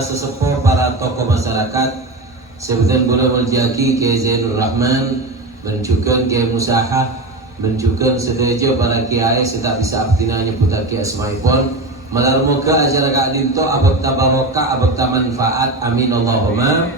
para sesepuh, para tokoh masyarakat sebutan bola Muljaki Kiai Zainul Rahman menunjukkan Kiai Musahah menunjukkan sedaja para kiai serta bisa abdina nyebut Kiai asmaipun malar moga acara Kak Dinto abad tabarokah abad manfaat amin Allahumma.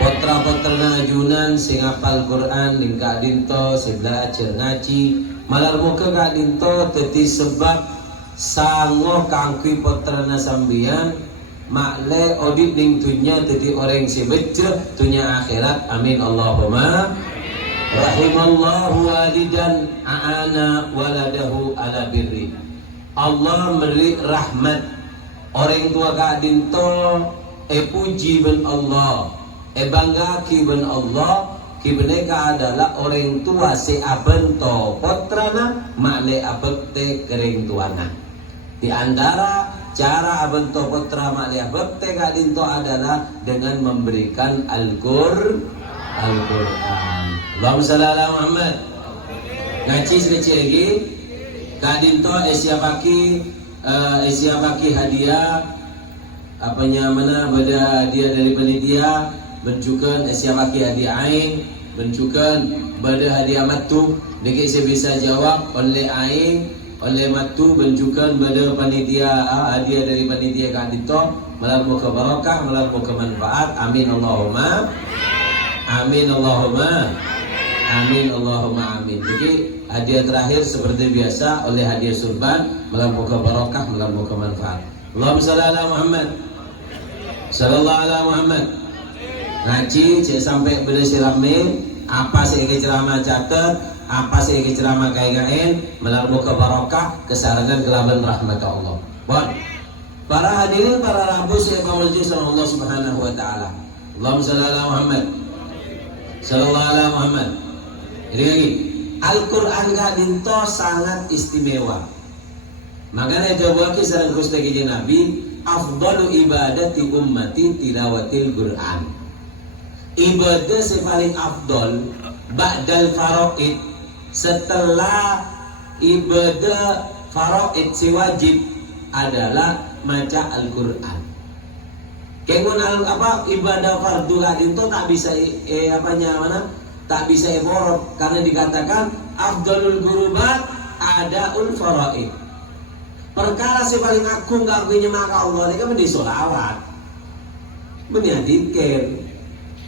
Potra-potrana ajunan sing hafal Quran ning Kak Dinto sing belajar ngaji malar moga Kak Dinto dadi sebab sango kangkui potrana sambian makle odit ning dunya dadi orang sing bejo dunya akhirat amin Allahumma. Rahimallahu walidan a'ana waladahu ala birri. Allah beri rahmat orang tua Kak Dinto puji ben Allah bangga ki ben Allah ki beneka adalah orang tua si abento potrana makle abekte kering tuana. Di antara cara abento potra makle abekte Kak Dinto adalah dengan memberikan Al-Qur'an. Allahumma shalli ala Muhammad. Ngaji sekecil lagi Kak Dinto siapaki hadiah apanya mana pada hadiah dari panitia bencukan siapaki hadiah aing bencukan pada hadiah matu dikit saya bisa jawab oleh aing oleh matu bencukan pada panitia hadiah dari panitia Kak Dinto melalui muka barakah melalui muka manfaat amin Allahumma amin Allahumma amin Allahumma amin. Jadi hadiah terakhir seperti biasa oleh hadiah surban melalui muka barakah melalui muka manfaat. Allahumma shalli ala Muhammad sallallahu ala Muhammad. Ngaji saya sampai beli sirame apa saya ke ceramah catat apa saya ke ceramah kain melalui muka barakah kesarangan kelaban rahmat Allah. Bon. Para hadirin para rabu saya pamulji sama Allah Subhanahu wa taala. Allahumma shalli ala Muhammad sallallahu ala Muhammad. Jadi lagi Al-Quran Kak Dinto sangat istimewa. Makanya jawab kisah Gusti Nabi afdalu ibadati ummati tilawatil Quran. Ibadah yang paling afdal ba'dal faraid setelah ibadah faraid si wajib adalah maca Al-Quran. Kengun ibadah fardu Kak Dinto tak bisa tak bisa ibarat karena dikatakan afdalul qurubat adaul faraid. Perkara si paling agung gak punya maka Allah ini kan meni sholawat, meni dzikir,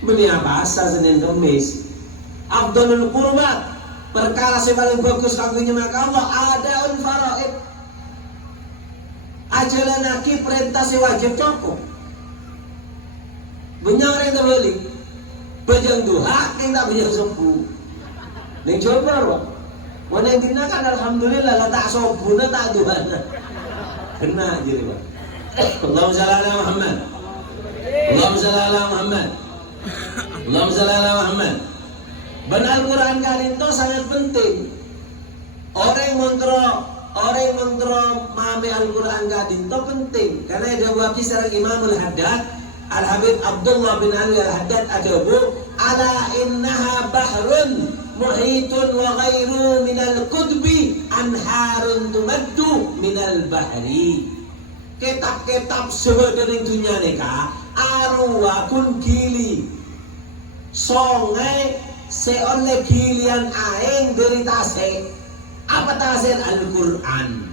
meni puasa Senin Kamis. Afdalul qurubat perkara si paling bagus gak punya maka Allah adaul faraid. Ajaran naki perintah si wajib cukup. Benyare ta beli. Bajang duha kita bajang subuh. Ning coba kok. Wana dina kan alhamdulillah la tak subuhna tak duhana. Kena jadi Pak. Allahumma shalli ala Muhammad. Allahumma shalli ala Muhammad. Allahumma shalli ala Muhammad. Ben Al-Qur'an Kak Dinto sangat penting. Orang mentro mame Al-Qur'an Kak Dinto penting karena ada wakil sareng Imamul Haddad Al-Habib Abdullah bin Ali Al-Haddad ajabu ala innaha bahrun muhitun wa ghairu minal qudbi anharun tumaddu minal bahri. Kitab-kitab sebenarnya dunia neka arwakun gili songai seoleh gilian aing dari tasik apa tasik Al-Quran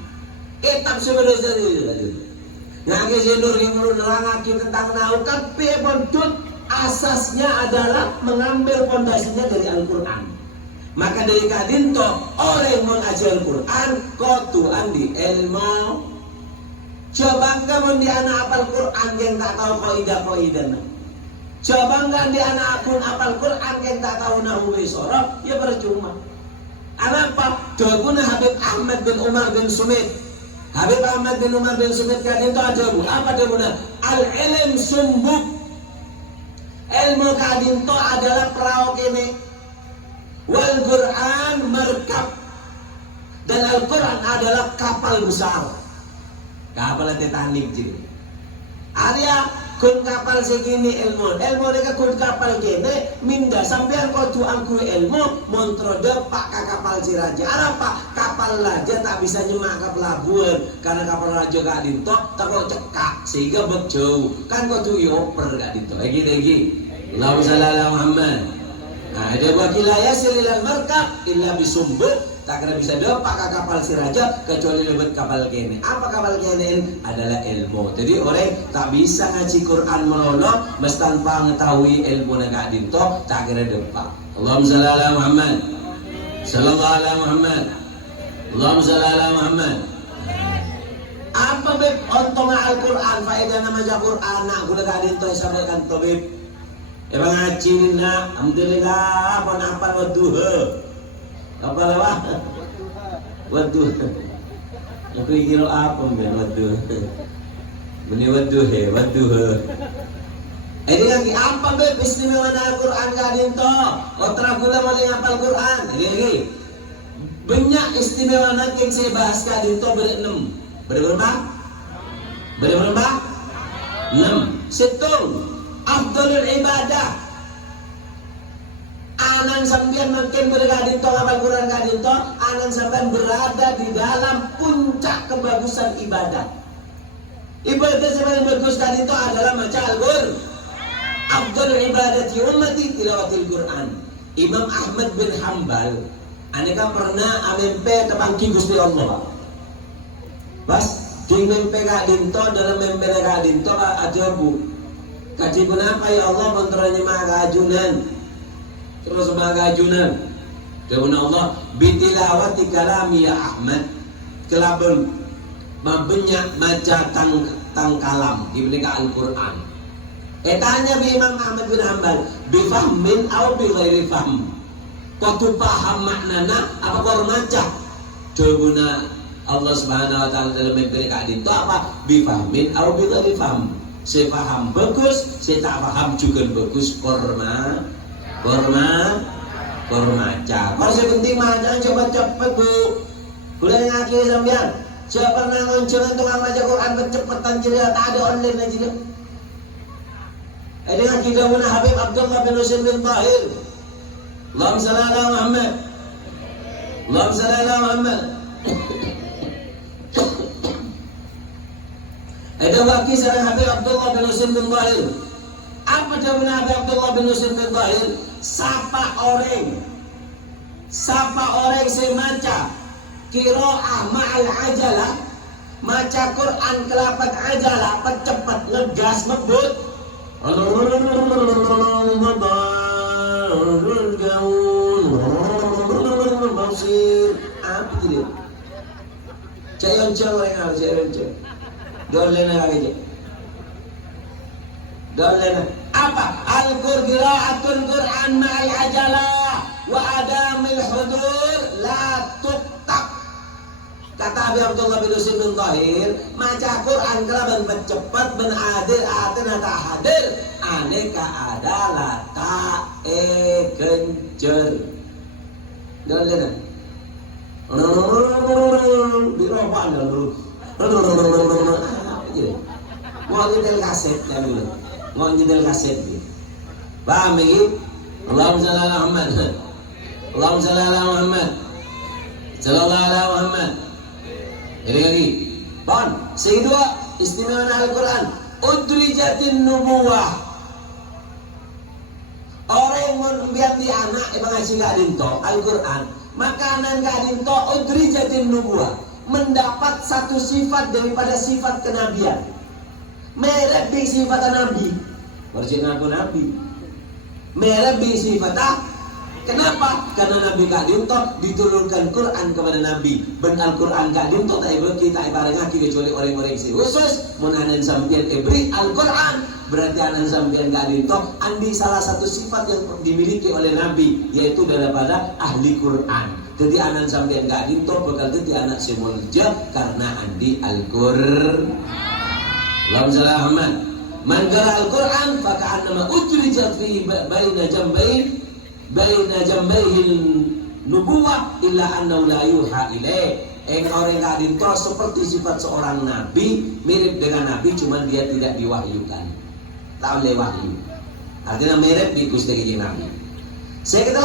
kitab sebenarnya Nangis Nur yang menerangkan tentang nahu tapi pondut asasnya adalah mengambil pondasinya dari Al-Quran. Maka dari Kak Dinto oleh mengajar Al-Quran kotuan di ilmu. Coba enggak di anak apal Quran yang tak tahu kaidah. Coba enggak di anak akun apal Quran yang tak tahu nahu sorok ya percuma. Kenapa? Doguna Habib Ahmad bin Umar bin Sumit. Habib Ahmad bin Umar bin Sumit Kak Dinto ajabu apa dia al-ilm sumbuk. Ilmu Kak Dinto adalah perahu kene wal Quran merkab dan Al-Quran adalah kapal besar kapal Titanic jadi Arya kun kapal segini ilmu mereka kun kapal gini minda sampean kudu angku ilmu montro depak ke kapal si raja apa kapal raja tak bisa nyemak ke pelabuhan karena kapal raja gak dintok tak kok cekak sehingga berjauh kan kudu ioper gak dintok lagi Allahumma shalli ala Muhammad. Nah ada wakila yasil ilal markab illa bisumbut tak kena bisa depak ke kapal si raja kecuali lebet kapal kene. Apa kapal kene? Adalah ilmu. Jadi orang tak bisa ngaji Quran melono mesti tanpa mengetahui ilmu negak dinto tak kena depak. Allahumma shalli ala Muhammad. Sallallahu ala Muhammad. Allahumma shalli ala Muhammad. Apa beb ontong Al-Quran faedah nama Al-Quran nak guna gak dinto sampaikan to beb. Emang ngaji nak alhamdulillah apa nafal waduh. Apa lewat? Waduh. Aku kira apa men waduh. Meni waduh waduh. Ini lagi apa be istimewa Al-Quran gadin to? Otra gula mau ngapal Quran. Ini. Banyak istimewa nak yang saya bahas gadin to berenam. Berapa? 6. Situng afdalul ibadah. Anan sampean makin bergadin to ngapal Quran gadin to, anan sampean berada di dalam puncak kebagusan ibadah. Ibadah yang paling bagus gadin to adalah maca Al-Qur'an. Afdalul ibadati ummati tilawatil Quran. Imam Ahmad bin Hanbal aneka pernah amempe tepangki Gusti Allah. Pas di mempe gadin to dalam mempe gadin to ada bu. Kaji kenapa ya Allah menteranya magajunan. Terus magajunan kemudian Allah bitilawati kalami ya Ahmad kelabun membenyak maca tang kalam diberi Al-Quran tanya bi Imam Ahmad bin Hanbal bifahmin atau bi ghairi fahm kau tu paham maknana apa kau maca kemudian Allah subhanahu wa ta'ala dalam memberi keadaan itu apa bifahmin atau bi ghairi fahm saya paham bagus saya tak paham juga bagus Korma cak. Kalau penting mana coba cepet bu. Boleh ngaji sampean. Siapa pernah ngoncongan tukang baca Quran bercepetan ceria tak ada online aja deh. Ada ngaji dahulu Habib Abdullah bin Husain bin Tahir. Allahumma shalli ala Muhammad. Allahumma shalli ala Muhammad. Ada wakil sareng Habib Abdullah bin Husain bin Tahir. Apa jawab Nabi Abdullah bin Husain bin Tahir? Sapa orang semaca qiraah ma'al ajalah maca Quran kelapat ajalah cepat ngegas ngebut apa gitu cayon-cayon orang apa cayon-cayon dolena aja dolena apa Al-Qur'atul Quran ma'al ajalah wa adamil hudur la tuktak kata Abi Abdullah bin Husain bin Tahir maca Quran kelaban cepat ben adil atena tak hadir aneka adalah tak kencer dolena diropan dulu mau nyetel kaset ya dulu mau nyetel kaset gitu paham ini? Allahumma shalli ala Muhammad Allahumma shalli ala Muhammad sallallahu ala Muhammad ini lagi pon kedua istimewa Al-Quran udrijatin nubuwah orang yang membiar di anak emang ngasih gak dinto Al-Quran makanan gak dinto udrijatin nubuwah mendapat satu sifat daripada sifat kenabian melebihi sifat Nabi berjina aku Nabi melebihi sifat kenapa? Karena Nabi gak dintok diturunkan Quran kepada Nabi ben Al-Quran gak dintok tak bagi tak ibarat ngaki kecuali orang-orang yang khusus menahan sampian ebri Al-Quran berarti anan sampian gak dintok andi salah satu sifat yang dimiliki oleh Nabi yaitu daripada ahli Quran jadi anan sampian gak dintok bakal jadi anak semulja karena andi Al-Quran Allahumma shalli ala Muhammad man qara al-Quran fa ka'annama ujrijat fi baina jambayhi nubuwah illa annahu la yuha ilaih orang gak dinto seperti sifat seorang nabi mirip dengan nabi cuman dia tidak diwahyukan tak oleh wahyu. Artinya mirip di Gusti Kanjeng Nabi. Saya kata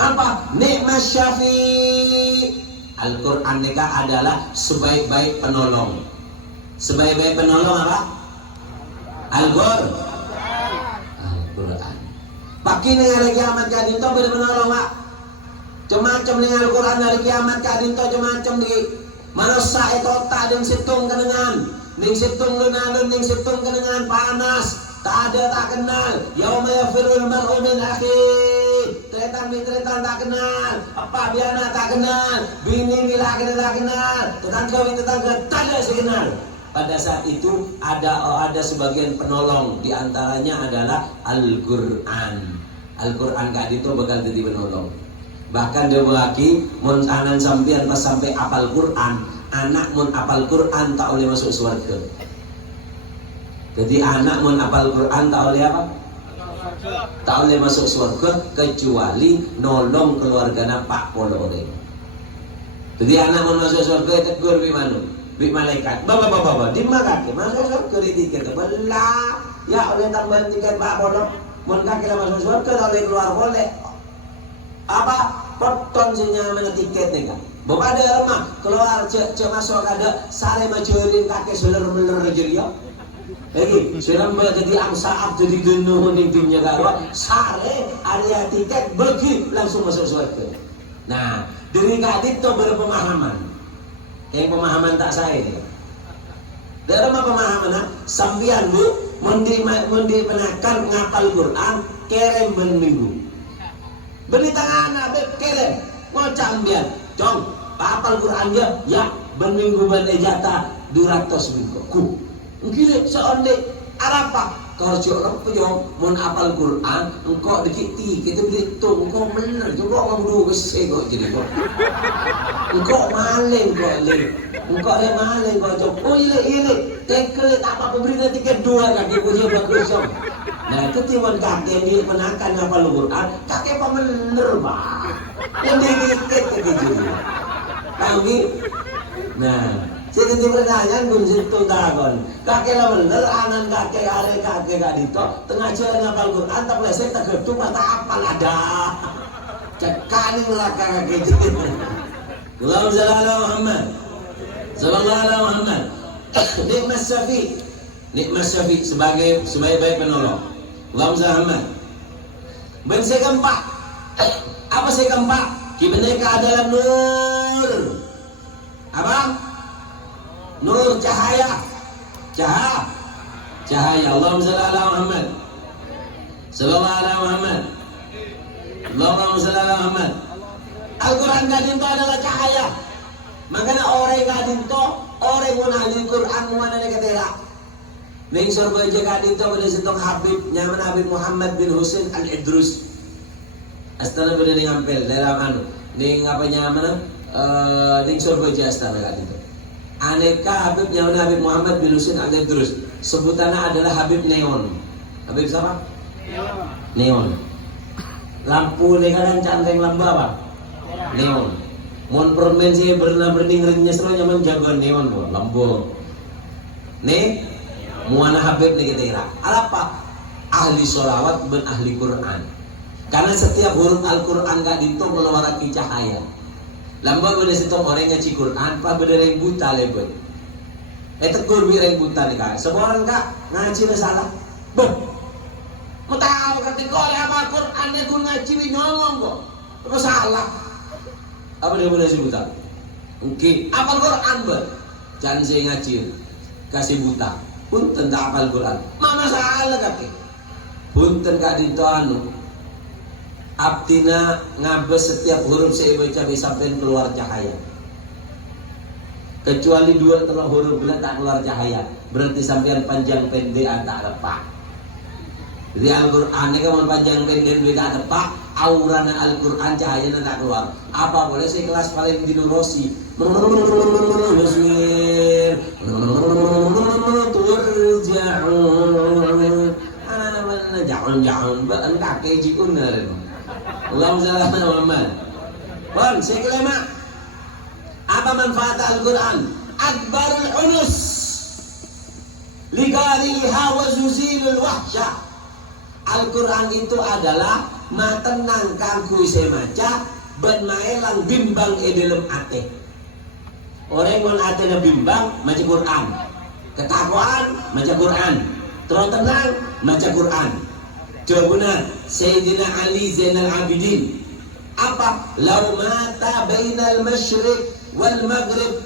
apa? Nikmat syafi'. Al-Quran nikah adalah sebaik-baik penolong. Sebaik-baik penolong apa? Al-Quran. Pakai dengan hari kiamat kadin to bener menolong pak. Macam dengan Al-Quran hari kiamat kadin to macam di manusia itu tak ada situng kenangan, ning situng lunalun, ning situng kenangan panas, tak ada tak kenal. Yauma yafirul mar'u min akhihi. Tretan tak kenal, apa biana tak kenal, bini bila kita tak kenal, tetangga tak ada sekenal. Pada saat itu ada sebagian penolong, diantaranya adalah Al-Quran. Al-Quran kak itu bakal jadi penolong. Bahkan dia lagi mun anan sampean pas sampai apal Quran, anak mun apal Quran tak boleh masuk surga. Jadi anak mun apal Quran tak boleh apa? Tak boleh masuk surga kecuali nolong keluarganya Pak Polo orang. Jadi anak mun masuk surga tegur bi manu? Bi malaikat. Bapak, di mana kaki masuk surga di tiket belah. Ya oleh tambahan tiket Pak Polo. Mun kaki masuk surga tak boleh keluar boleh. Apa? Poton sinya mana tiket nih kan? Bapak ada rumah keluar cek masuk ada sare majurin kaki seler-meler jeria. Lagi, sudah jadi angsaab jadi genuh ning timnya garwa. Sare area tiket bagi langsung masuk surga. Nah, dari kadit itu berpemahaman. Yang pemahaman tak saya ni. Dari mana pemahaman? Sambian bu, mundi penakan ngapal Quran kerem minggu. Beli tangan anak kerem ngocang dia. Jom, apal Quran dia ya berminggu jatah 200 minggu. Ku. Gila seonde arapa kerja orang pejong mun apal Quran engkau dikiti kita berhitung engkau bener coba orang dulu kesek kok jadi kok engkau maling kok le engkau le maling kok coba oh ile tekel tak apa beri tiket 2 kaki punya bagus. Nah ketiwan kakek ni penakan apal Quran kakek apa bener bah yang dikit jadi kami nah jadi pertanyaan pun situ takon. Kakek lah bener, anan kakek are kakek gak dito. Tengah jalan ngapal Quran, tak boleh saya tergetuk mata apal ada. Cekanin lah kakek jadi. Allahumma shalli ala Muhammad. Sallallahu alaihi Muhammad. Nikmat Syafi sebagai sebaik-baik penolong. Allahumma shalli Muhammad. Ben saya keempat. Apa saya keempat? Kibneka adalah nur. Apa? Nur cahaya. Allahumma shalli ala Muhammad. Sallallahu alaihi Muhammad. Allahumma shalli ala Muhammad. Al-Quran kadin itu adalah cahaya. Makanya orang kadin itu orang mun ahli Quran mana ni katera. Ning surga je kadin itu pada situng Habib nyaman Habib Muhammad bin Husain Al-Idrus. Astana pada ning ampel dalam anu. Ning apa nyaman ning surga je astana kadin itu. Aneka Habib yang Habib Muhammad bin Husain Al-Idrus. Sebutannya adalah Habib Neon. Habib siapa? Neon. Lampu lekaran canteng lamba apa? Neon. Mon permen sih berning renyes ro nyaman jagoan neon lo, lambo. Ne muana Habib ni kita kira. Apa? Ahli sholawat dan ahli Quran. Karena setiap huruf Al-Quran gak itu mengeluarkan cahaya. Lamba boleh situ orang ngaji Quran, apa benda yang buta lebet. Tegur bi yang buta ni kak. Semua orang kak ngaji na salah. Beh, mau tahu kata kau apa Quran ni kau ngaji bi nyolong kok. Apa salah? Apa dia boleh buta? Mungkin apa Quran ber? Jangan saya ngaji, kasih buta. Pun tentang apal Quran. Mana salah kaki? Pun tentang itu anu. Abdina ngabes setiap huruf saya baca sampai keluar cahaya. Kecuali 2 3 huruf bila tak keluar cahaya, berarti sampean panjang pendek tak lepak. Jadi Al-Quran ini kan panjang pendek tak lepak, aurana Al-Quran cahayanya tak keluar. Apa boleh saya kelas paling di Nurosi. Jangan kakek jikun Allahumma shalli ala Muhammad. Wan, saya kelima. Apa manfaat Al-Quran? Akbarul unus. ligariha wa zuzilul wahsyah. Al-Quran itu adalah matenang kangku saya maca ben maelang bimbang dalam ate. Orang yang ate bimbang maca Quran, ketakwaan maca Quran, terus tenang maca Quran. Jawabuna Sayyidina Ali Zainal Abidin, apa? Lau mata bainal masyriq wal maghrib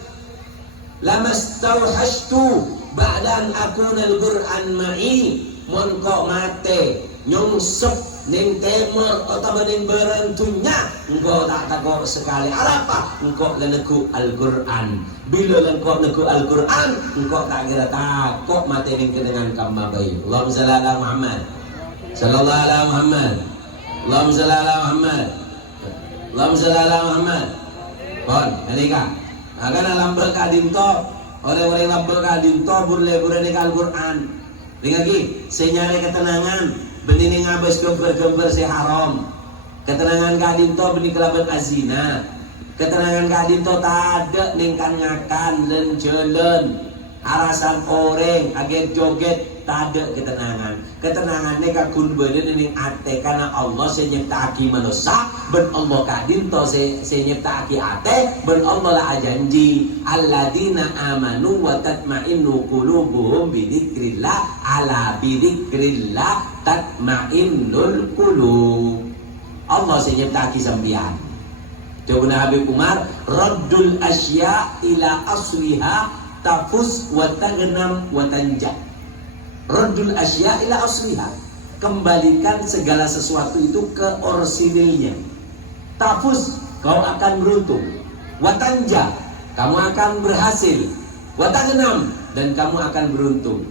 lamastauhashtu ba'dan akuna al-Quran ma'i. Mon kok mate nyungsep ning temor atau ning berantunya engkau tak takut sekali apa engkau leneku Al-Quran. Bila engkau leneku Al-Quran engkau tak kira takut mate ning kenangan kamabai. Allahumma shalli ala Muhammad sallallahu ala Muhammad, Allahumma shalli ala Muhammad, Allahumma shalli ala Muhammad. Pon menika akan lambe kadinto oleh-oleh lambe kadinto burle-burle ning Al-Quran. Lagi, saya nyari ketenangan, benih ngabes gember-gember si haram. Ketenangan kadinto benih kelaban azina. Ketenangan kadinto tak ada ningkan ngakan dan jalan. Arasan orang, aget joget, tak ada ketenangan. Ketenangannya kakun badan ning ate karena Allah saya nyiptaki manusia, ben Allah kadinto saya nyiptaki ate, ben Allah lah janji. Alladzina amanu wa tatma'innu qulubuhum bidzikrillah, ala bidzikrillah tatma'innul qulub. Allah saya nyiptaki sampeyan. Jawabna Habib Umar, raddul asya ila asliha tafus wa taghnam wa tanja. Raddul asya ila asliha, kembalikan segala sesuatu itu ke orisinilnya. Tafus, kau akan beruntung. Wa tanja, kamu akan berhasil. Wa taghnam, dan kamu akan beruntung.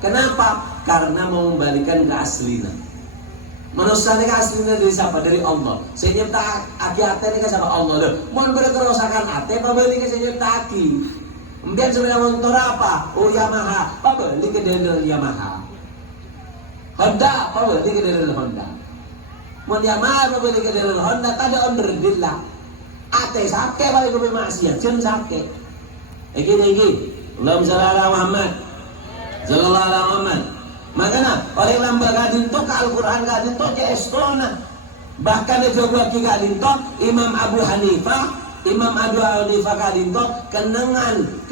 Kenapa? Karena mau membalikan ke aslinya. Manusia ini aslinya dari siapa? Dari Allah. Saya nyipta aki ate ini siapa? Allah loh. Mohon berkerosakan ate, apa beli ke saya nyipta aki? Kemudian sebenarnya motor apa? Oh Yamaha. Apa beli ke dari Yamaha? Honda, apa beli ke dari Honda? Mohon Yamaha, apa beli ke dari Honda? Tadi onderdillah. Ate sake balik ke maksiat, jen sake. Iki. Allahumma shalli ala Muhammad sallallahu ala Muhammad. Makanya orang lamba kadinto ke Al-Quran kadinto ke estona. Bahkan itu bagi kadinto Imam Abu Hanifah kadinto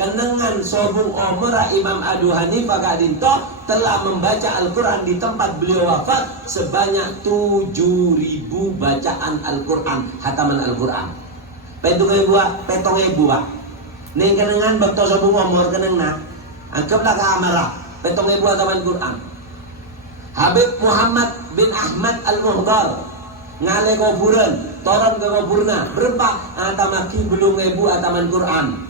kenangan sobung omra Imam Abu Hanifah kadinto telah membaca Al-Quran di tempat beliau wafat sebanyak 7.000 bacaan Al-Quran, hataman Al-Quran. Petong ibu. Ning kenangan bakto sobung omor kenang anggaplah ke amarah petong ibu hataman Quran. Habib Muhammad bin Ahmad Al-Muhdar ngale kuburan, toron ke kuburna berapa atamaki belum ibu ataman Quran.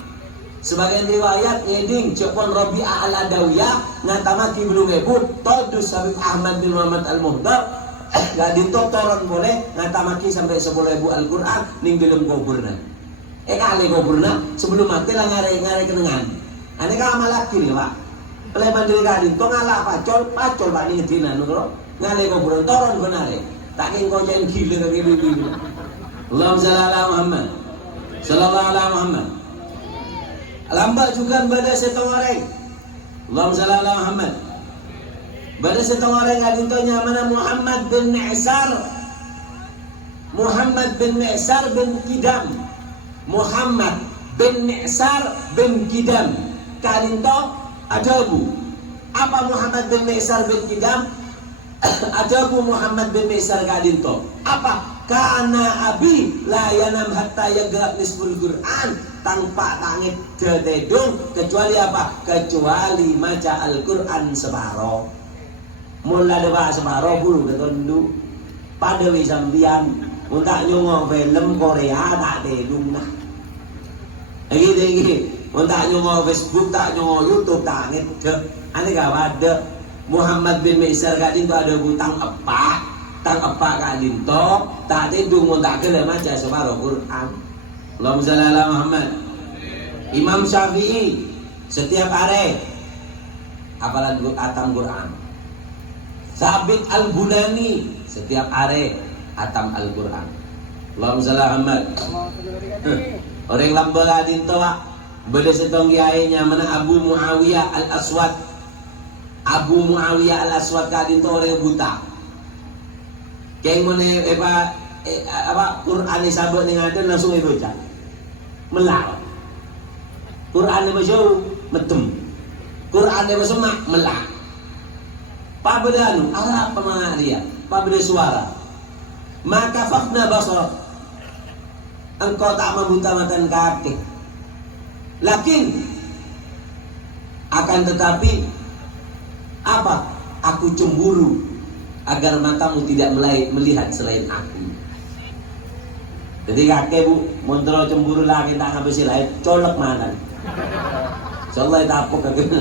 Sebagian riwayat ngeding cepon Rabi'ah Al-Adawiyah ngatamaki belum ibu todus Habib Ahmad bin Muhammad Al-Muhdar gak ditotoron boleh ngatamaki sampai 10.000 Al-Quran ning belum kuburna. Kali kuburna sebelum mati lah ngare kenangan. Ane ka malaki nih Pak. Oleh mandiri kadin, to ngalah pacol Pak ni ngedina nungro. Ngale ko buron toron benare. Tak king ko jen gile ke bibi. Allahumma shalli ala Muhammad sallallahu ala Muhammad. Lambat juga pada setong orang. Allahumma shalli ala Muhammad. Pada setong orang kadin to mana Muhammad bin Mi'sar bin Kidam. Muhammad bin Mi'sar bin Kidam. Kadin to ajabu. Apa Muhammad bin Mi'sar bin Kidam? Ajabu Muhammad bin Mi'sar kadinto. Apa? Karena abi la yanam hatta yagrab nisful Quran, tanpa tangit dededung kecuali apa? Kecuali maca Al-Quran separoh. Mula dewa separoh bulu ketondu. Pada wisambian untuk nyungok film Korea tak dedung nah. Lagi. Untuk nyungok Facebook tak nyungok YouTube tak ngedek. Ane gak ada. Muhammad bin Mi'sar kadinto ada butang apa kadinto tak dedung tak kena maca separuh Quran. Allahumma shalli ala Muhammad. Imam Syafi'i setiap hari hafalan atam Quran. Sabit Al-Bunani setiap hari atam Al-Quran. Allahumma shalli ala Muhammad. Orang lamba kadinto Beda setong kiainya mana Abu Muawiyah Al-Aswad. Abu Muawiyah Al-Aswad kadin tu orang buta. Keng mana apa Quran ni sabut ni ada langsung baca. Melak. Quran ni baca metem. Quran ni baca mak melak. Pa beda anu arah pemana dia. Pa beda suara. Maka fakna basar. Engkau tak membuta mata kaki. Lakin akan tetapi apa? Aku cemburu agar matamu tidak melihat selain aku. Jadi kakek bu, montro cemburu lagi tak habis lain, colok mana? Insyaallah tak apa kakek.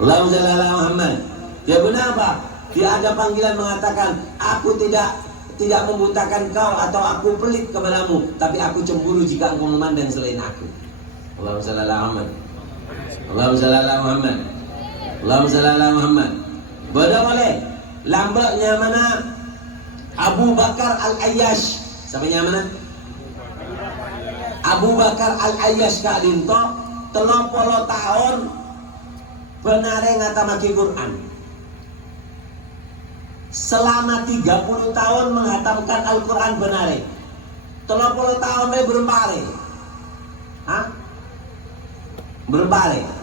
Allahumma shalli ala Muhammad. Ya benar apa? Dia ada panggilan mengatakan, aku tidak membutakan kau atau aku pelit kepadamu, tapi aku cemburu jika engkau memandang selain aku. Allahumma shalli ala Muhammad. Allahumma shalli ala Muhammad. Allahumma shalli ala Muhammad. Boleh. Lambaknya mana? Abu Bakar Al-Ayyash. Samanya mana? Abu Bakar Al-Ayyash Kak Dinto 30 tahun benare ngatamaki Quran. Selama 30 tahun menghatamkan Al-Quran benare. 30 tahun dia berempare. Hah? Berempare.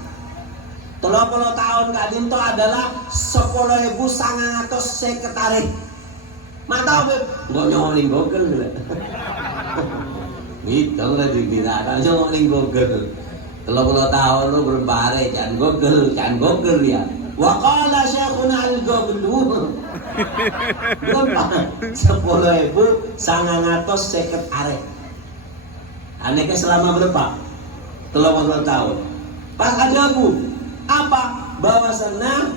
30 tahun Kak Dinto adalah 10.950 sekretari. Mantap, nggak nyoling Google. Itu lah dikira, nyoling Google. 30 tahun lu berempare, jangan Google ya. Wa qala syekhuna al-Google. Berapa? 10.950 sekretari. Anehnya selama berapa? 30 tahun. Pas ada aku. Apa? Bahwasannya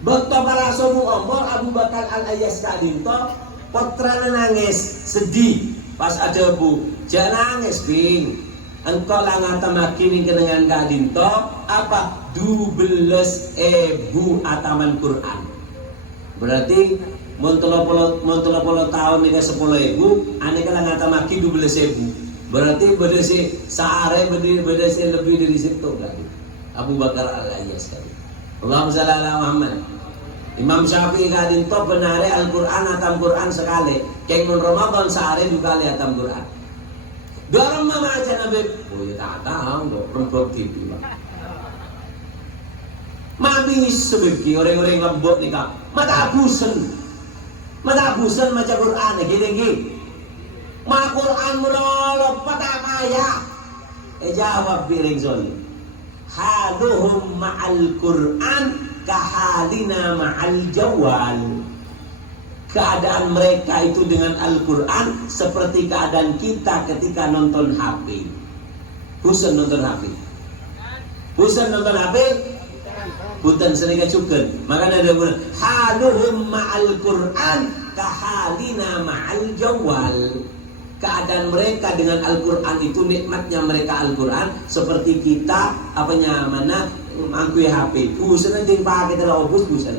Bakto para somu omor Abu Bakar Al-Ayyash Kadinto putranya nangis sedih pas ada bu jangan nangis bing engkau lang atamaki dengan Kadinto apa 12.000 ataman Quran berarti montolo tahun nika 10.000 ane kan lang atamaki 12.000 berarti beda si saare beda si lebih dari situ lagi Abu Bakar Al-Ayyash Kadinto. Allahumma shalli ala Muhammad. Imam Syafi'i kadin to benare Al-Qur'an atam Qur'an sekali. Keng Ramadan sehari 2 kali atam Qur'an. Dorong mama aja nabi. Oh ya tak tahu dok rembok TV. Mami sebegi orang-orang lembut nih kak. Mata abusan maca Qur'an gini. Ma Qur'an mulolo pada maya. Jawab piring zoli. Haluhum ma'al Qur'an kahalina ma'al jawal. Keadaan mereka itu dengan Al-Quran seperti keadaan kita ketika nonton HP. Husen nonton HP. Bukan sering kecuken. Maka ada benar. Haluhum ma'al Qur'an kahalina ma'al jawal. Keadaan mereka dengan Al-Quran itu nikmatnya mereka Al-Quran seperti kita apanya mana mangkui HP. Busan nanti pakai terlalu busan.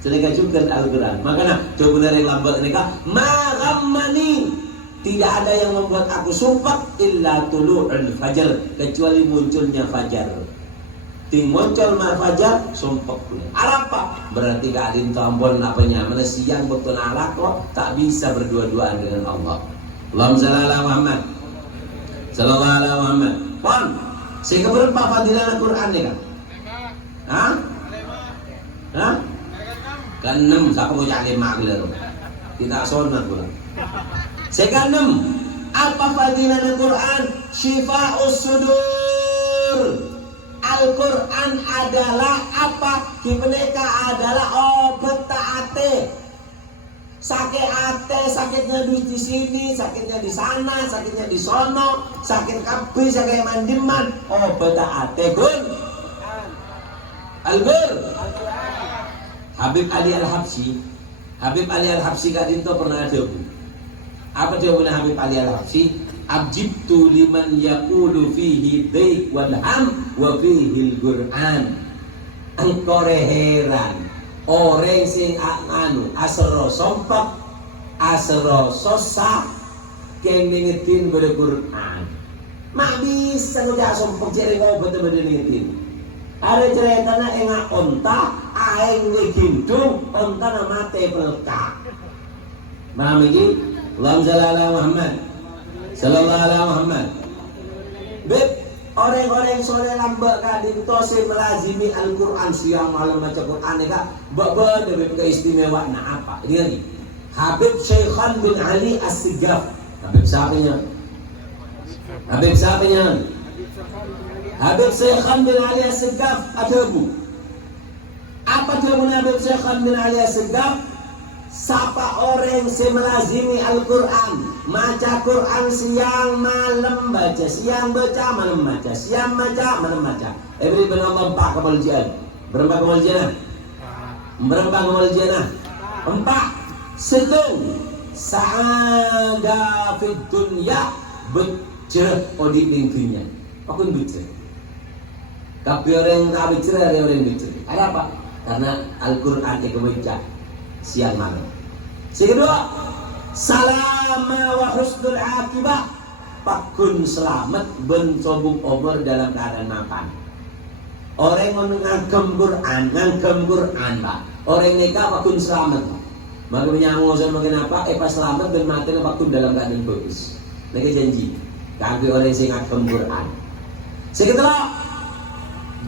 Selika juga Al-Quran. Makanya coba dari lambat mereka ma'ammani. Tidak ada yang membuat aku sumpah illa tulu'ul fajar kecuali munculnya fajar. Ting muncul fajar sumpah pula. Apa? Berarti keadaan tampon apanya mana siang betul alak kok tak bisa berdua-duaan dengan Allah. Allahumma shalli ala Muhammad. Sallallahu alaihi Muhammad. Pon, sehingga berapa fadilah Al-Quran ni kan? Hah? Ke-6, siapa mau cari 5 bila tu? Tidak sonat pula. Sehingga 6, apa fadilah Al-Quran? Syifa'us sudur. Al-Quran adalah apa? Mereka adalah obat taate. Sakit ate, sakitnya di sini, sakitnya di sana, sakitnya di sono, sakit kabeh, sakit mandiman. Oh, beta ate gun. Al-Gur. Habib Ali Al-Habsyi kadinto pernah ada bu. Apa jawabannya Habib Ali Al-Habsyi? Abjibtu liman yaqulu fihi daik wal ham wa fihi al-Qur'an. Engkau heran. Orang sing asro sompak asro sosa keng ngingetin pada Quran mak bisa ngejak sompok ceri ngobat bedengitin. Ada ceritanya enggak onta, aing ngegindung, onta nama tepelka. Paham ini? Allahumma shalli ala Muhammad sallallahu alaihi Muhammad. Beb, orang-orang sore lambak kadin tose melazimi Al-Quran siang malam baca Quran ya kak. Beb keistimewaan apa? Ini lagi. Habib Syekhan bin Ali As-Sigaf. Habib siapanya? Habib siapanya? Habib Syekhan bin Ali As-Sigaf ada bu. Apa jawaban Habib Syekhan bin Ali As-Sigaf? Sapa orang semelazimi Al-Quran, maca Quran siang malam baca, siang baca malam baca, siang baca malam baca. Every benama 4 kemuliaan. Berapa kemuliaan? Berapa kemuliaan? 4. Sedang sa'ada fid dunya baca odi dunia. Apa baca? Tapi orang tak baca ada orang baca. Ada apa? Karena Al-Quran itu baca siang malam. Kedua, salama wa husnul akibah, pakun selamat ben sobung obor dalam keadaan mapan. Orang ngangkem Quran pak. Orang nikah pakun selamat pak. Maka menyambung sama kenapa? Pas selamat ben mati pakun dalam keadaan bagus. Mereka janji. Kami orang yang ngangkem Quran. Kedua,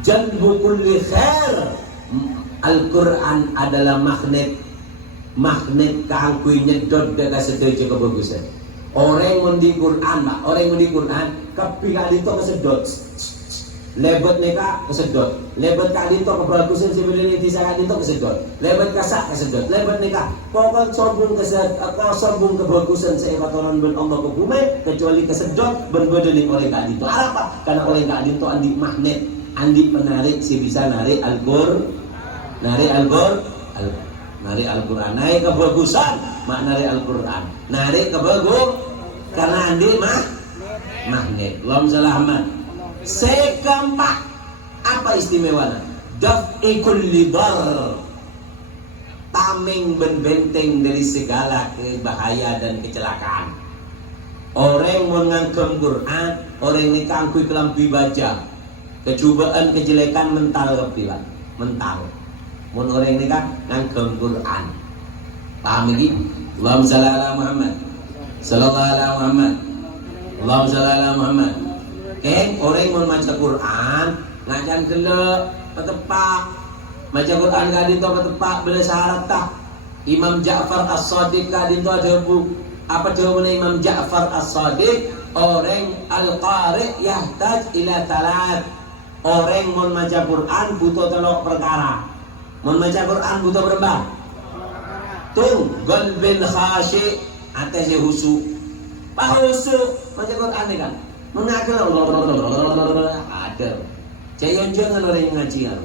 janbu kulli khair. Al-Quran adalah magnet kangkui nyedot dekat sedaya kebagusan. Orang mundi Quran, Pak. Orang mundi Quran, kepikat itu kesedot. Lebet neka kesedot. Lebet kali itu kebagusan sebenarnya di sana itu kesedot. Lebet kasak kesedot. Lebet neka pokok sombong sombong kebagusan seikatoran ben Allah ke bumi kecuali kesedot ben bedening oleh kali itu. Apa? Karena oleh kali itu andi magnet, andi penarik si bisa narik Al-Qur'an. Narik Al-Quran, naik kebagusan, mak narik Al-Quran, narik kebagus, karena andi magnet. Allahumma shalli Muhammad. Sekeempat, apa istimewanya? Daf'i kulli dar, tameng benteng dari segala bahaya dan kecelakaan. Orang mengangkum Quran, orang ini kangkui kelampi baca, kecubaan kejelekan mental kepilan, mental. Mun orang ini kan ngangkem Quran. Paham lagi? Allahumma shalli ala Muhammad sallallahu alaihi Muhammad. Allahumma shalli ala Muhammad. Orang mun maca Quran ngajan gelek petepak. Maca Quran kadin to petepak bener syarat tak. Imam Ja'far As-Shadiq kadin to ada bu. Apa jawabannya Imam Ja'far As-Shadiq? Orang al-qari yahtaj ila talat. Orang mun maca Quran butuh telok perkara. Mun maca Quran butuh berapa? Tung qalbin khashi atase husu. Pak husu maca Quran ni kan. Mengakel ada. Cayon jangan orang ngaji kan.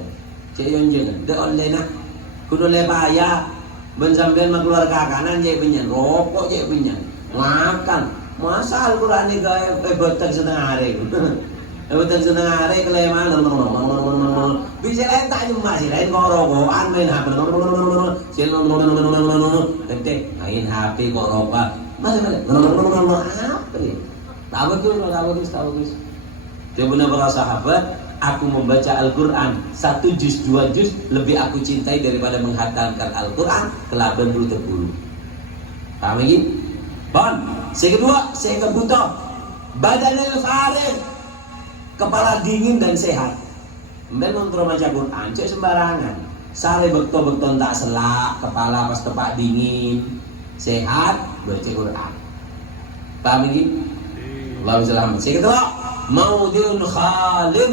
Cayon jangan. De online nak. Kudu lepaya ben sampean keluarga kanan je pinyan, rokok je pinyan. Makan. Masa Al-Quran ni gaya betul setengah hari. Betul setengah hari keleman. Bisa lain tak cuma sih, lain korokokan main HP, nanti main HP korokan, apa ni? Tak bagus. Dia benar para sahabat, aku membaca Al-Quran 1 juz 2 juz lebih aku cintai daripada menghatamkan Al-Quran ke 80 terpuluh. Paham lagi? Bon, kedua, saya kebutuh badannya farid, kepala dingin dan sehat. Mbak nonton maca Quran, cek sembarangan. Sare bekto-bekto tak selak, kepala pas tepak dingin, sehat, baca Quran. Paham ini? Allahu selamat. Saya kata, maudun khalin,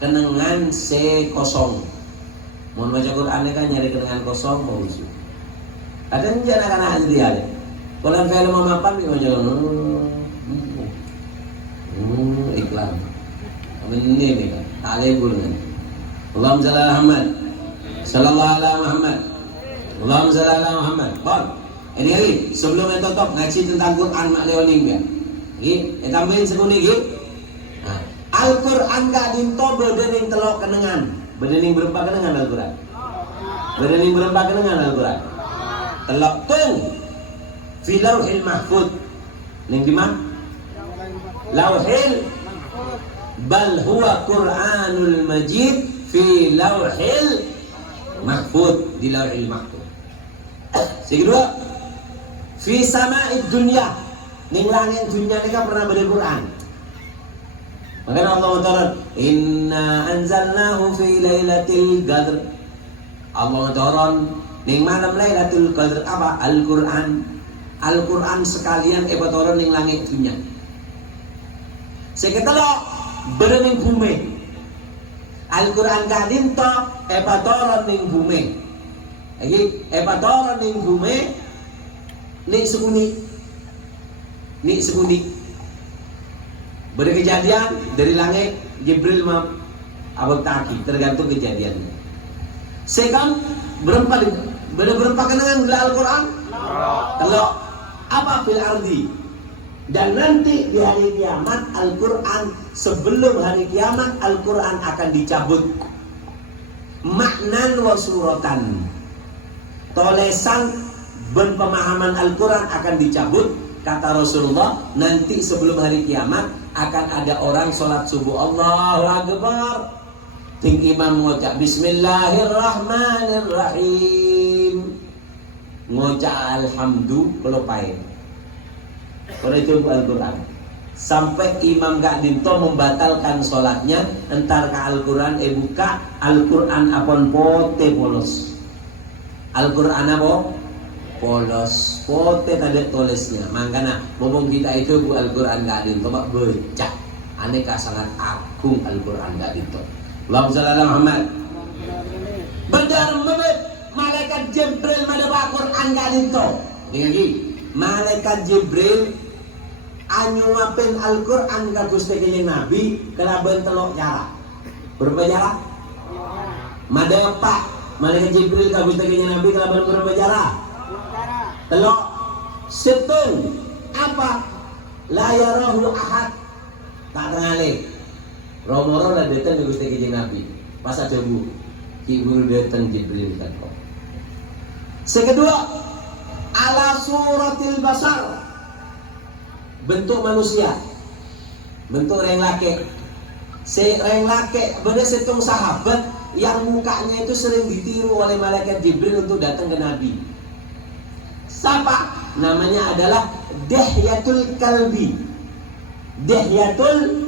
kenangan se kosong. Mau baca Quran kan nyari kenangan kosong mau usul. Ada jangan akan ada dia. Kalau film memapan di baca iklan. Ini ni kan, tak lebur kan. Allahumma shalli ala Muhammad sallallahu alaihi Muhammad. Allahumma shalli ala Muhammad. Bon, ini hari sebelum yang tutup ngaji tentang Quran mak leoning ya. Ini tambahin sekuni gitu. Al-Quran gak dinto bedening telok kenengan. Bedening berapa kenengan Al-Quran? Bedening berapa kenengan Al-Quran? Telok tung Filauhil mahfud. Ning di mana? Lauhil bal huwa Qur'anul Majid fi lauhil mahfud, di lauhil mahfud. Sing kedua, fi sama'id dunya, ning langit dunya nika pernah baca Quran. Makanya Allah Ta'ala, inna anzalnahu fi lailatul qadr. Allah Ta'ala ning malam Lailatul Qadar apa? Al-Qur'an. Al-Qur'an sekalian ebatoron ning langit dunya. Seketelo bening bumi. Al-Qur'an kadinto ebatoron ning bumi. Iki ebatoron ning bumi ning sekuni. Ning sekuni. Berkejadian dari langit Jibril abang taki, tergantung kejadiannya. Sekam berapa kenangan di Al-Quran? Kalau apa fil ardi? Dan nanti di hari kiamat Al-Quran, sebelum hari kiamat Al-Quran akan dicabut. Maknan wa suratan, tolesan ben pemahaman Al-Quran akan dicabut. Kata Rasulullah, nanti sebelum hari kiamat akan ada orang sholat subuh Allahu Akbar, ting imam ngocak Bismillahirrahmanirrahim, ngocak alhamdulillah pelopai. Kalau itu Al-Quran, sampai imam gak dinto membatalkan sholatnya, entar ke Al-Quran buka Al-Quran apon pote polos. Al-Quran apa? Polos, pote tadi tulisnya. Makanya ngomong kita itu bu Al-Quran gak dinto mak becak. Aneka sangat agung Al-Quran gak dinto. Allahumma shalli ala Muhammad. Benar membet malaikat Jibril madaba Quran gak dinto. Ini lagi malaikat Jibril anyuapin Al-Quran ka Gusti Kanjeng Nabi kelaban telok cara. Berapa cara? Madapa malaikat Jibril ka Gusti Kanjeng Nabi kelaban berapa cara? Telok seteng apa? La yarahu ahad, tak ngale. Romoro lah datang ke Gusti Kanjeng Nabi. Pas ada bu, ibu datang Jibril kan kok. Sekedua, ala suratil basar, bentuk manusia, bentuk orang laki. Orang laki, bener seteng sahabat yang mukanya itu sering ditiru oleh malaikat Jibril untuk datang ke Nabi. Siapa? Namanya adalah Dihyatul Kalbi. Dihyatul,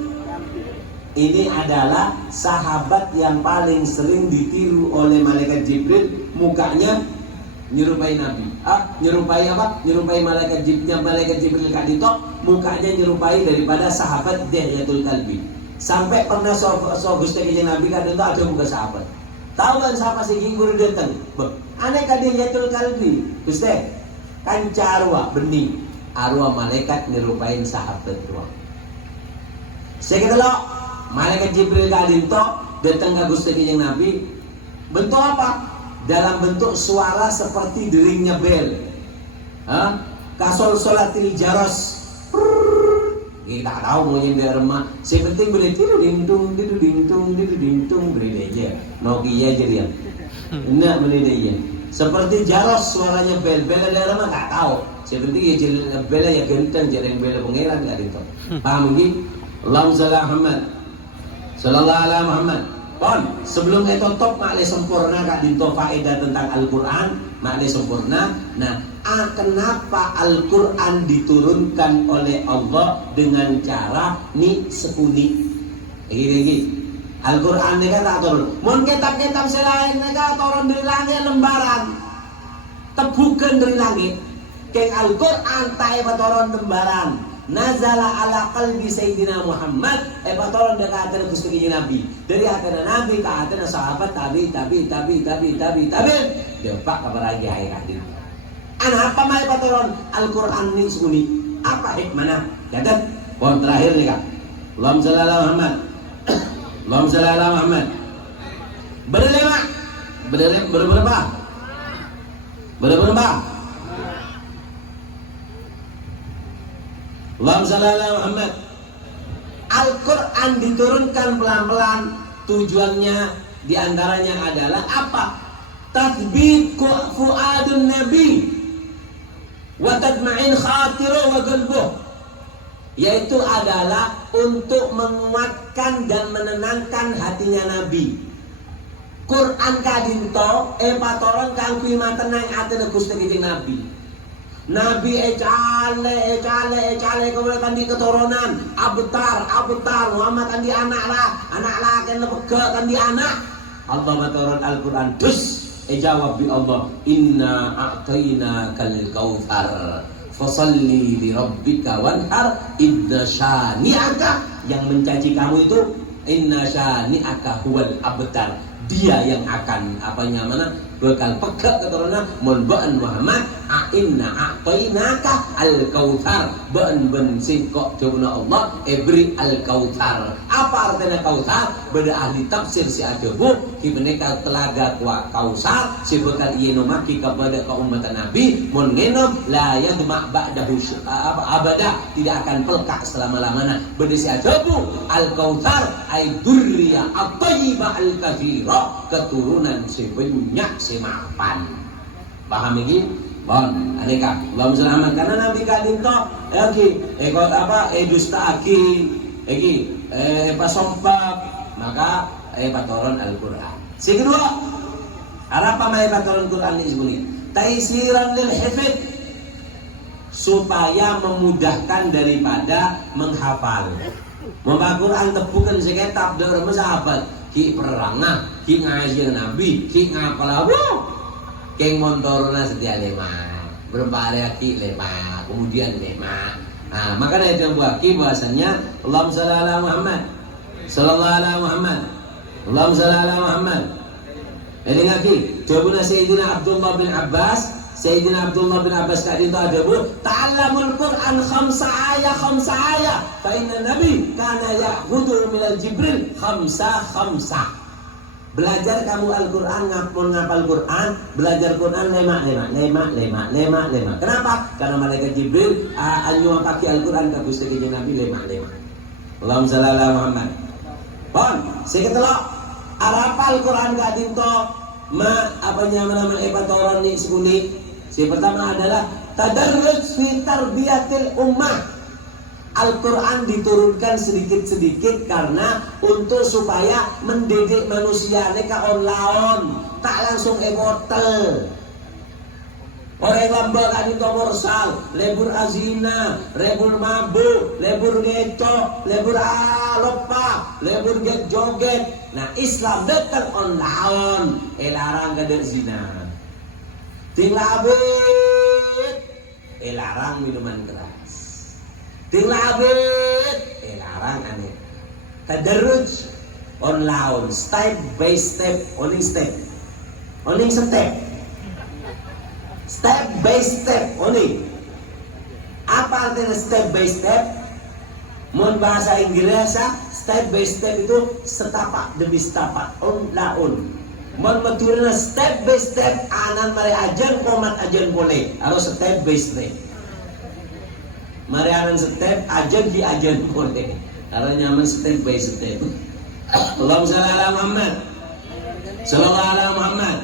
ini adalah sahabat yang paling sering ditiru oleh malaikat Jibril. Mukanya nyerupai Nabi. Nyerupai apa? Nyerupai malaikat Jibril kadito. Mukanya nyerupai daripada sahabat Dihyatul Kalbi. Sampai pernah Gusti Kanjeng Nabi kadito ada muka sahabat. Tahu kan siapa sih guru datang? Aneh Dihyatul Kalbi. Gusti kanca arwah bening, arwah malaikat nyerupain sahabat doang. Seketelok malaikat Jibril kadinto datang ke Gusti Kanjeng Nabi. Bentuk apa? Dalam bentuk suara seperti deringnya bel. Kasol solatil jaros. Kita tahu mau nyender rumah. Sepenting boleh tiru dingtung beri aja. Nokia jadi ya. Enak beli dia. Seperti jaros suaranya bel ada mah nggak tahu. Seperti ya bel ya genteng jadi bel pangeran nggak itu. Paham ini? Allahumma shalli ala Muhammad. Sallallahu alaihi Muhammad. Kon sebelum itu top makle sempurna kak dinto faedah tentang Al-Quran makle sempurna. Nah, kenapa Al-Quran diturunkan oleh Allah dengan cara ni sekuni? Gini. Al-Quran ini kan tak turun. Mun kitab-kitab selain mereka turun dari langit lembaran, tebukan dari langit. Kek Al-Quran tak turun lembaran. Nazala ala qalbi Sayyidina Muhammad. Turun dari hati Gusti Kanjeng Nabi. Dari hati Nabi ke hati sahabat tabi. Depak kabar lagi ayat hadir. Anak apa mai turun Al-Quran ini suni? Apa hikmahnya? Jadi, poin terakhir nih kak. Allahumma shalli ala Muhammad. Allahumma shalli ala Muhammad. Berapa? Allahumma shalli ala Muhammad. Al-Quran diturunkan pelan-pelan. Tujuannya diantaranya adalah apa? Tathbitu fuadun Nabi wa tatma'in khatiru wa qalbuh. yaitu adalah untuk menguatkan dan menenangkan hatinya Nabi. Quran kadinto patoron kang kuwi tenang atene Gusti Nabi. Nabi ecale kemudian kan di keturunan abtar Muhammad kan di anak lah kan lepega kan di anak. Allah maturun Al-Quran dus jawab bi Allah, inna a'tayna kal kautsar fasalli li rabbika wanhar inna syani'aka, yang mencaci kamu itu inna syani'aka huwal abtar, dia yang akan bakal pegak keturunan mun ba'an Muhammad inna a'tainaka al-kautsar ben sing kok jawabna Allah beri al-kautsar. Apa artinya kautsar? Beda ahli tafsir si ajabu kibeneka telaga kuat kausar si bakal ieu maki kepada kaum umat Nabi mun ngenom la yadma ba'dahu abada, tidak akan pelkak selama-lamanya. Beda si ajabu al-kautsar ay durriya at-thayyibah al-katsira, keturunan si banyak si mapan. Paham ini? Bon, aneka Allahumma shalli Muhammad, karena Nabi kadinto dusta pasompak, maka patoron Al-Qur'an. Si kedua, apa may patoron Qur'an ini? Taisiran lil hifdz, supaya memudahkan daripada menghafal. Membaca Quran tepukan sekitab dari sahabat, ki perangah, ki ngaji Nabi, ki ngapal keng montorona setia lema, berapa hari ki lema, kemudian lema. Nah, makanya itu buat ki bahasanya Allahumma shalli ala Muhammad, sallallahu ala Muhammad, Allahumma shalli ala Muhammad. Ini ngaji, jawabnya Sayyidina Abdullah bin Abbas. Sayyidina Abdullah bin Abbas tadi itu ada ta'allamul Qur'an khamsa ayat fa inna nabi kana ya'khudhu minal Jibril khamsa. Belajar kamu Al-Qur'an, ngapal Qur'an, belajar Qur'an lema. Kenapa? Karena malaikat Jibril anyu pakai Al-Qur'an ka Gusti Nabi lema. Allahumma shalli ala Muhammad. Pon, seketelok arapal Qur'an ka dinto patoran ni sekuni. Si pertama adalah tadarruj fi tarbiyatil ummah. Al-Quran diturunkan sedikit-sedikit karena untuk supaya mendidik manusia neka on-laon, tak langsung emotel. Orang lamba kan itu morsal, lebur azina, lebur mabuk, lebur ngecok, lebur lopa, lebur joget. Nah Islam datang on-laon, larang kada zina. Tinglabit, larang minuman keras. Tinglabit, larang aneh. Tadarruj on laun, step by step, oning step. Step by step, oning. Apa artinya step by step? Mun bahasa Inggris, step by step itu setapak demi setapak, on laun. Mun maturina step by step, anan mari ajan komat ajan boleh. Harus step by step. Mari anan step ajan di ajan boleh. Karena nyaman step by step. Allahumma shalli ala Muhammad, sallallahu ala Muhammad.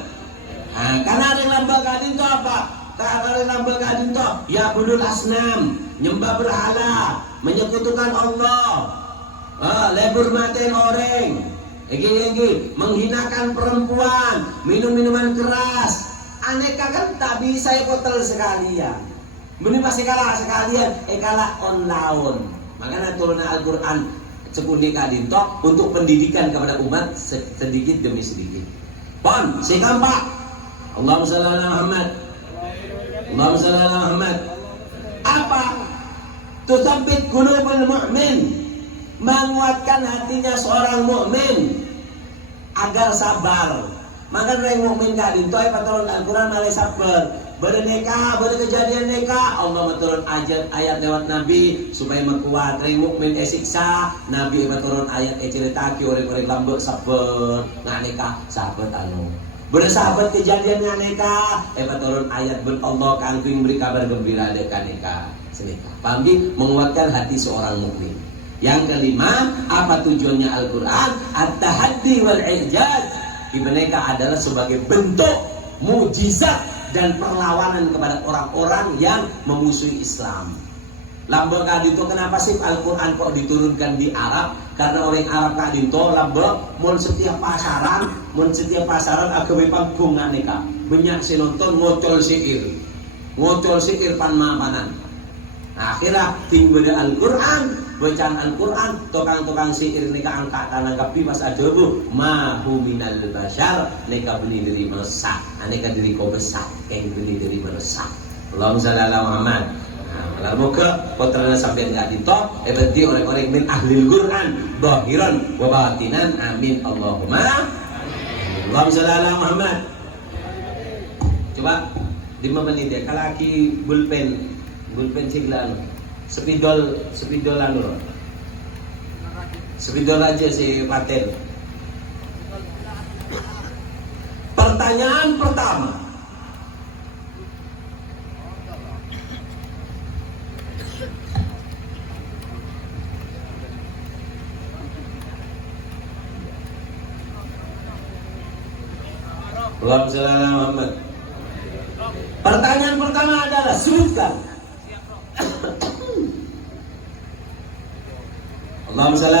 Nah, karena ada yang lambakan itu apa? Karena ada yang lambakan itu ya budul asnam, nyembah berhala, menyekutukan Allah, lebur matiin orang, menghinakan perempuan, minum minuman keras. Aneka kan tak bisa kotel sekalian. Ini pasti kalah sekalian, kalah on laun. Makanya turunnya Al-Quran sekundi kadinto untuk pendidikan kepada umat sedikit demi sedikit. Pon, si kampak. Allahumma shalli ala Muhammad. Allahumma shalli ala Muhammad. Apa? Tutsabbit qulubul mu'min, menguatkan hatinya seorang mukmin agar sabar. Maka orang mukmin kadinto patron Al-Quran malai sabar. Berneka, berkejadian neka, Allah menurun ayat lewat Nabi supaya mekuat. Ring mukmin siksa, Nabi menurun ayat ceritaki orang-orang lambek sabar, nganeka sahabat anu. Bersahabat kejadian nganeka, menurun ayat ber Allah kangking beri kabar gembira dekan neka. Seneka. Pahami menguatkan hati seorang mukmin. Yang kelima, apa tujuannya Al-Quran? At-tahaddi wal i'jaz. Ibneka adalah sebagai bentuk mujizat dan perlawanan kepada orang-orang yang memusuhi Islam. Lambok kadito kenapa sih Al-Quran kok diturunkan di Arab? Karena orang Arab kadito lambok mun setiap pasaran agawe panggungan nika. Banyak si nonton ngocol sihir pan mapanan. Akhirnya tinggal Al-Quran, bacaan Al-Quran, tukang sihir nika angkat tanang kapi pas adobo mahu minal bashar nika beli diri manusia, aneka diri kau besar, kayak beli diri manusia. Allahumma shalli ala Muhammad. Moga putrana sampeyan gak ditok berarti orang-orang min ahlil Quran zahiran wa batinan amin Allahumma shalli ala Muhammad. Coba 5 menit ya kalau lagi bulpen siglan spidol aja si paten. Pertanyaan pertama, Allahumma shalli ala Muhammad. Pertanyaan pertama adalah sebutkan Allahumma shalli